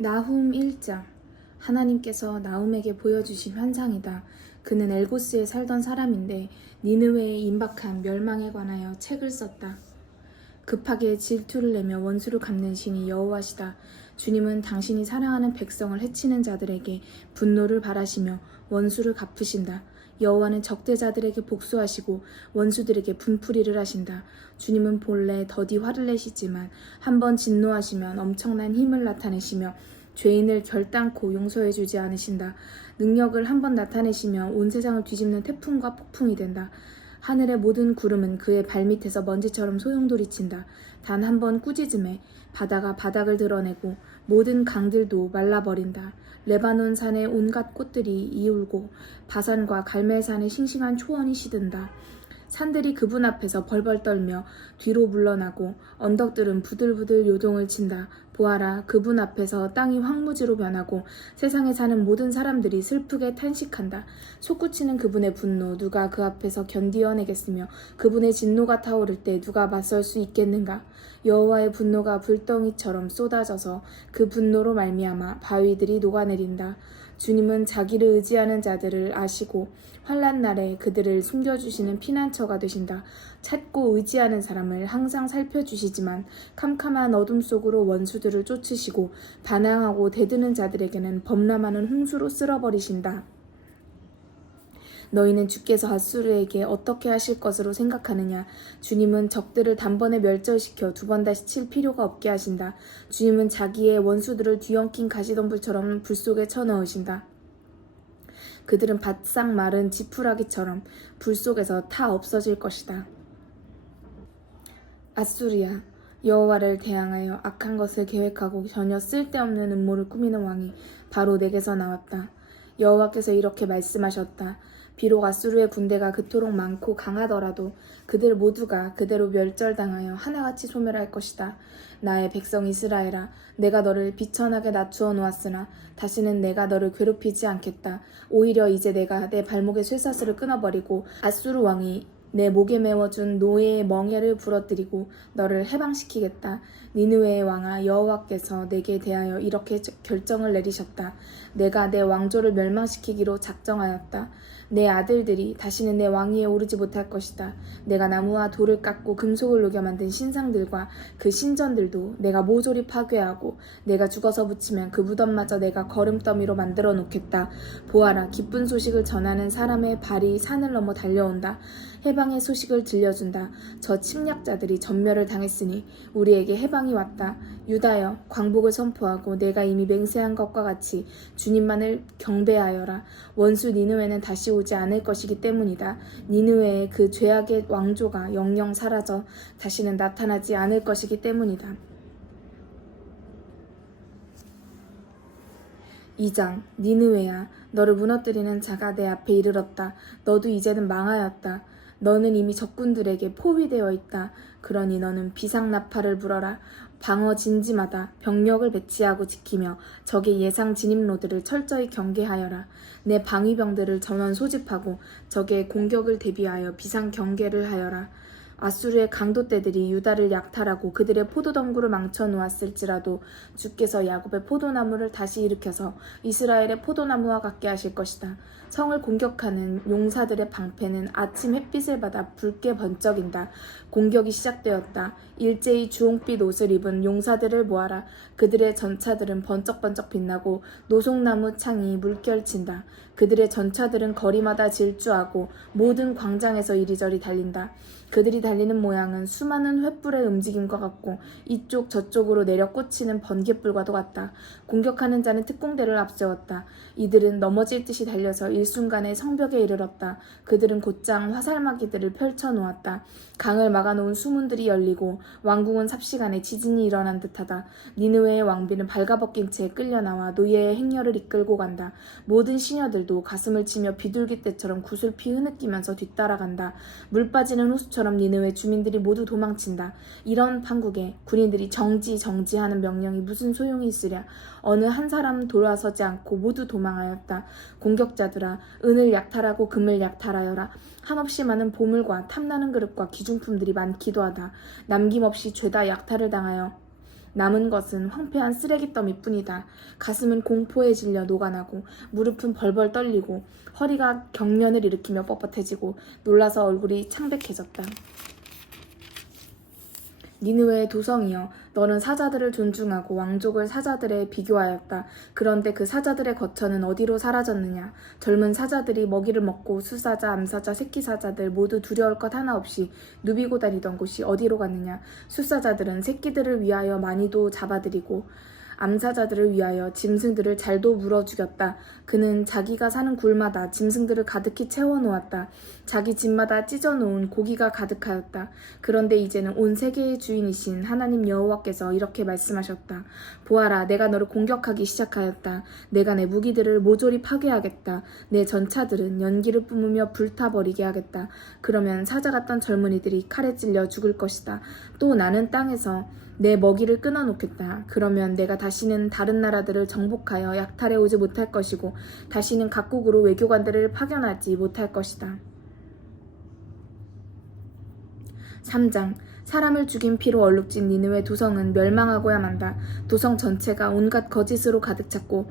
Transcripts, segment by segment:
나훔 1장. 하나님께서 나훔에게 보여주신 환상이다. 그는 엘고스에 살던 사람인데 니느웨의 임박한 멸망에 관하여 책을 썼다. 급하게 질투를 내며 원수를 갚는 신이 여호와시다. 주님은 당신이 사랑하는 백성을 해치는 자들에게 분노를 발하시며 원수를 갚으신다. 여호와는 적대자들에게 복수하시고 원수들에게 분풀이를 하신다. 주님은 본래 더디 화를 내시지만 한번 진노하시면 엄청난 힘을 나타내시며 죄인을 결단코 용서해주지 않으신다. 능력을 한번 나타내시면 온 세상을 뒤집는 태풍과 폭풍이 된다. 하늘의 모든 구름은 그의 발밑에서 먼지처럼 소용돌이친다. 단 한 번 꾸짖음에 바다가 바닥을 드러내고 모든 강들도 말라버린다. 레바논 산의 온갖 꽃들이 이울고 바산과 갈멜산의 싱싱한 초원이 시든다. 산들이 그분 앞에서 벌벌 떨며 뒤로 물러나고 언덕들은 부들부들 요동을 친다. 보아라, 그분 앞에서 땅이 황무지로 변하고 세상에 사는 모든 사람들이 슬프게 탄식한다. 솟구치는 그분의 분노 누가 그 앞에서 견디어내겠으며 그분의 진노가 타오를 때 누가 맞설 수 있겠는가. 여호와의 분노가 불덩이처럼 쏟아져서 그 분노로 말미암아 바위들이 녹아내린다. 주님은 자기를 의지하는 자들을 아시고 환난 날에 그들을 숨겨주시는 피난처가 되신다. 찾고 의지하는 사람을 항상 살펴주시지만 캄캄한 어둠 속으로 원수들을 쫓으시고 반항하고 대드는 자들에게는 범람하는 홍수로 쓸어버리신다. 너희는 주께서 앗수르에게 어떻게 하실 것으로 생각하느냐. 주님은 적들을 단번에 멸절시켜 두 번 다시 칠 필요가 없게 하신다. 주님은 자기의 원수들을 뒤엉킨 가시덤불처럼 불 속에 쳐넣으신다. 그들은 바싹 마른 지푸라기처럼 불 속에서 타 없어질 것이다. 앗수르야, 여호와를 대항하여 악한 것을 계획하고 전혀 쓸데없는 음모를 꾸미는 왕이 바로 내게서 나왔다. 여호와께서 이렇게 말씀하셨다. 비록 앗수르의 군대가 그토록 많고 강하더라도 그들 모두가 그대로 멸절당하여 하나같이 소멸할 것이다. 나의 백성 이스라엘아, 내가 너를 비천하게 낮추어 놓았으나 다시는 내가 너를 괴롭히지 않겠다. 오히려 이제 내가 내 발목의 쇠사슬을 끊어버리고 앗수르 왕이 내 목에 메워준 노예의 멍에를 부러뜨리고 너를 해방시키겠다. 니느웨의 왕아, 여호와께서 내게 대하여 이렇게 결정을 내리셨다. 내가 내 왕조를 멸망시키기로 작정하였다. 내 아들들이 다시는 내 왕위에 오르지 못할 것이다. 내가 나무와 돌을 깎고 금속을 녹여 만든 신상들과 그 신전들도 내가 모조리 파괴하고 내가 죽어서 붙이면 그 무덤마저 내가 거름더미로 만들어 놓겠다. 보아라, 기쁜 소식을 전하는 사람의 발이 산을 넘어 달려온다. 해방의 소식을 들려준다. 저 침략자들이 전멸을 당했으니 우리에게 해방이 왔다. 유다여, 광복을 선포하고 내가 이미 맹세한 것과 같이 주님만을 경배하여라. 원수 니느웨는 다시 오지 않을 것이기 때문이다. 니느웨의 그 죄악의 왕조가 영영 사라져 다시는 나타나지 않을 것이기 때문이다. 2장. 니느웨야, 너를 무너뜨리는 자가 내 앞에 이르렀다. 너도 이제는 망하였다. 너는 이미 적군들에게 포위되어 있다. 그러니 너는 비상나팔을 불어라. 방어 진지마다 병력을 배치하고 지키며 적의 예상 진입로들을 철저히 경계하여라. 내 방위병들을 전원 소집하고 적의 공격을 대비하여 비상 경계를 하여라. 앗수르의 강도떼들이 유다를 약탈하고 그들의 포도덩굴을 망쳐놓았을지라도 주께서 야곱의 포도나무를 다시 일으켜서 이스라엘의 포도나무와 같게 하실 것이다. 성을 공격하는 용사들의 방패는 아침 햇빛을 받아 붉게 번쩍인다. 공격이 시작되었다. 일제히 주홍빛 옷을 입은 용사들을 모아라. 그들의 전차들은 번쩍번쩍 빛나고 노송나무 창이 물결친다. 그들의 전차들은 거리마다 질주하고 모든 광장에서 이리저리 달린다. 그들이 달리는 모양은 수많은 횃불의 움직임과 같고 이쪽 저쪽으로 내려 꽂히는 번갯불과도 같다. 공격하는 자는 특공대를 앞세웠다. 이들은 넘어질 듯이 달려서 일순간에 성벽에 이르렀다. 그들은 곧장 화살마기들을 펼쳐놓았다. 강을 막아놓은 수문들이 열리고 왕궁은 삽시간에 지진이 일어난 듯하다. 니느웨의 왕비는 발가벗긴 채 끌려나와 노예의 행렬을 이끌고 간다. 모든 시녀들도 가슴을 치며 비둘기 떼처럼 구슬피 흐느끼면서 뒤따라간다. 물 빠지는 호수처럼 니느웨 주민들이 모두 도망친다. 이런 판국에 군인들이 정지하는 명령이 무슨 소용이 있으랴. 어느 한 사람 돌아서지 않고 모두 도망하였다. 공격자들아, 은을 약탈하고 금을 약탈하여라. 한없이 많은 보물과 탐나는 그릇과 기중품들이 많기도 하다. 남김없이 죄다 약탈을 당하여 남은 것은 황폐한 쓰레기 더미뿐이다. 가슴은 공포에 질려 녹아나고 무릎은 벌벌 떨리고 허리가 경련을 일으키며 뻣뻣해지고 놀라서 얼굴이 창백해졌다. 니느웨의 도성이여, 너는 사자들을 존중하고 왕족을 사자들에 비교하였다. 그런데 그 사자들의 거처는 어디로 사라졌느냐? 젊은 사자들이 먹이를 먹고 수사자, 암사자, 새끼사자들 모두 두려울 것 하나 없이 누비고 다니던 곳이 어디로 갔느냐? 수사자들은 새끼들을 위하여 많이도 잡아들이고 암사자들을 위하여 짐승들을 잘도 물어 죽였다. 그는 자기가 사는 굴마다 짐승들을 가득히 채워놓았다. 자기 집마다 찢어놓은 고기가 가득하였다. 그런데 이제는 온 세계의 주인이신 하나님 여호와께서 이렇게 말씀하셨다. 보아라, 내가 너를 공격하기 시작하였다. 내가 내 무기들을 모조리 파괴하겠다. 내 전차들은 연기를 뿜으며 불타버리게 하겠다. 그러면 사자같던 젊은이들이 칼에 찔려 죽을 것이다. 또 나는 땅에서 내 먹이를 끊어놓겠다. 그러면 내가 다시는 다른 나라들을 정복하여 약탈해 오지 못할 것이고 다시는 각국으로 외교관들을 파견하지 못할 것이다. 3장. 사람을 죽인 피로 얼룩진 니느웨 도성은 멸망하고야 만다. 도성 전체가 온갖 거짓으로 가득 찼고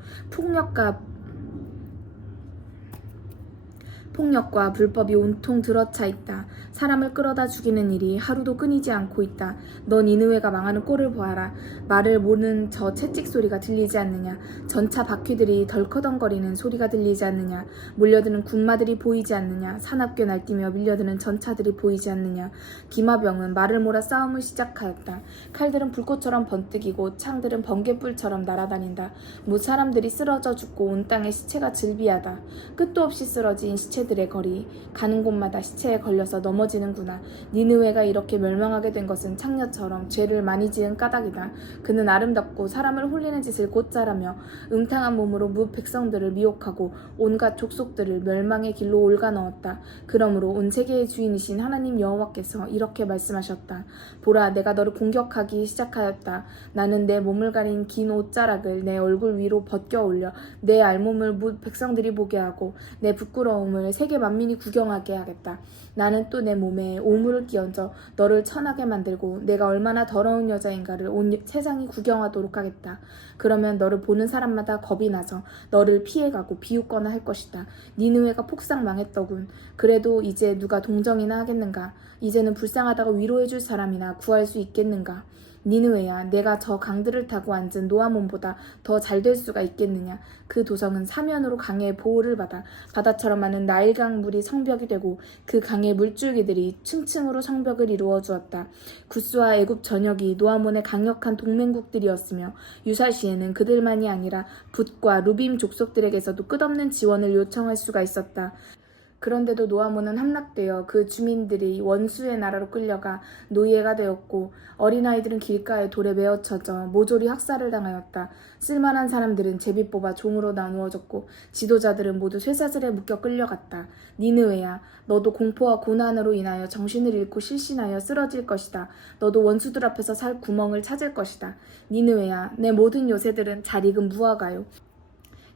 폭력과 불법이 온통 들어차 있다. 사람을 끌어다 죽이는 일이 하루도 끊이지 않고 있다. 너 니느웨가 망하는 꼴을 보아라. 말을 모는 저 채찍 소리가 들리지 않느냐? 전차 바퀴들이 덜커덩거리는 소리가 들리지 않느냐? 몰려드는 군마들이 보이지 않느냐? 사납게 날뛰며 밀려드는 전차들이 보이지 않느냐? 기마병은 말을 몰아 싸움을 시작하였다. 칼들은 불꽃처럼 번뜩이고 창들은 번개불처럼 날아다닌다. 사람들이 쓰러져 죽고 온 땅에 시체가 즐비하다. 끝도 없이 쓰러진 시체들의 거리, 가는 곳마다 시체에 걸려서 넘어지는구나. 니느웨가 이렇게 멸망하게 된 것은 창녀처럼 죄를 많이 지은 까닭이다. 그는 아름답고 사람을 홀리는 짓을 곧잘하며 음탕한 몸으로 무 백성들을 미혹하고 온갖 족속들을 멸망의 길로 올가 넣었다. 그러므로 온 세계의 주인이신 하나님 여호와께서 이렇게 말씀하셨다. 보라, 내가 너를 공격하기 시작하였다. 나는 내 몸을 가린 긴 옷자락을 내 얼굴 위로 벗겨 올려 내 알몸을 무 백성들이 보게 하고 내 부끄러움을 세계 만민이 구경하게 하겠다. 나는 또 내 몸에 오물을 끼얹어 너를 천하게 만들고 내가 얼마나 더러운 여자인가를 온 세상이 구경하도록 하겠다. 그러면 너를 보는 사람마다 겁이 나서 너를 피해가고 비웃거나 할 것이다. 니느웨가 폭삭 망했더군. 그래도 이제 누가 동정이나 하겠는가? 이제는 불쌍하다고 위로해줄 사람이나 구할 수 있겠는가? 니느웨야, 내가 저 강들을 타고 앉은 노아몬보다 더 잘 될 수가 있겠느냐? 그 도성은 사면으로 강의 보호를 받아 바다처럼 많은 나일강 물이 성벽이 되고 그 강의 물줄기들이 층층으로 성벽을 이루어 주었다. 구스와 애굽 전역이 노아몬의 강력한 동맹국들이었으며 유사시에는 그들만이 아니라 붓과 루빔 족속들에게서도 끝없는 지원을 요청할 수가 있었다. 그런데도 노아몬은 함락되어 그 주민들이 원수의 나라로 끌려가 노예가 되었고 어린아이들은 길가에 돌에 메어쳐져 모조리 학살을 당하였다. 쓸만한 사람들은 제비 뽑아 종으로 나누어졌고 지도자들은 모두 쇠사슬에 묶여 끌려갔다. 니느웨야, 너도 공포와 고난으로 인하여 정신을 잃고 실신하여 쓰러질 것이다. 너도 원수들 앞에서 살 구멍을 찾을 것이다. 니느웨야, 내 모든 요새들은 잘 익은 무화과요.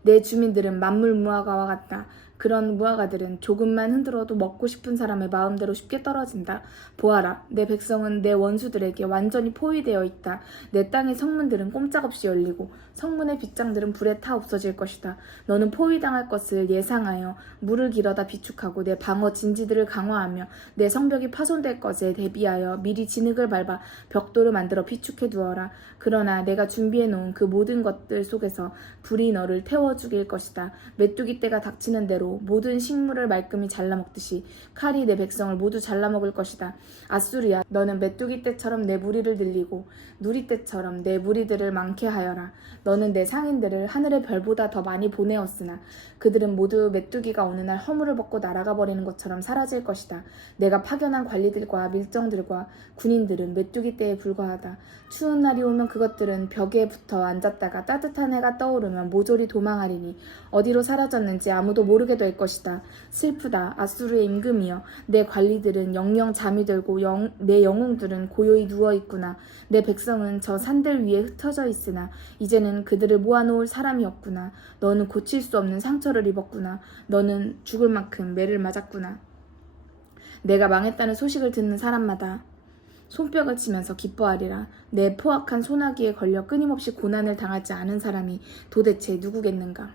내 주민들은 만물 무화과와 같다. 그런 무화과들은 조금만 흔들어도 먹고 싶은 사람의 마음대로 쉽게 떨어진다. 보아라, 내 백성은 내 원수들에게 완전히 포위되어 있다. 내 땅의 성문들은 꼼짝없이 열리고 성문의 빗장들은 불에 타 없어질 것이다. 너는 포위당할 것을 예상하여 물을 길어다 비축하고 내 방어 진지들을 강화하며 내 성벽이 파손될 것에 대비하여 미리 진흙을 밟아 벽돌을 만들어 비축해 두어라. 그러나 내가 준비해 놓은 그 모든 것들 속에서 불이 너를 태워 죽일 것이다. 메뚜기 떼가 닥치는 대로 모든 식물을 말끔히 잘라먹듯이 칼이 내 백성을 모두 잘라먹을 것이다. 아수르야, 너는 메뚜기 떼처럼 내 무리를 늘리고 누리떼처럼 내 무리들을 많게 하여라. 너는 내 상인들을 하늘의 별보다 더 많이 보내었으나 그들은 모두 메뚜기가 어느 날 허물을 벗고 날아가 버리는 것처럼 사라질 것이다. 내가 파견한 관리들과 밀정들과 군인들은 메뚜기 떼에 불과하다. 추운 날이 오면 그것들은 벽에 붙어 앉았다가 따뜻한 해가 떠오르면 모조리 도망하리니 어디로 사라졌는지 아무도 모르게 될 것이다. 슬프다, 아수르의 임금이여. 내 관리들은 영영 잠이 들고 내 영웅들은 고요히 누워있구나. 내 백성은 저 산들 위에 흩어져 있으나 이제는 그들을 모아놓을 사람이 없구나. 너는 고칠 수 없는 상처를 입었구나. 너는 죽을 만큼 매를 맞았구나. 내가 망했다는 소식을 듣는 사람마다 손뼉을 치면서 기뻐하리라. 내 포악한 소나기에 걸려 끊임없이 고난을 당하지 않은 사람이 도대체 누구겠는가.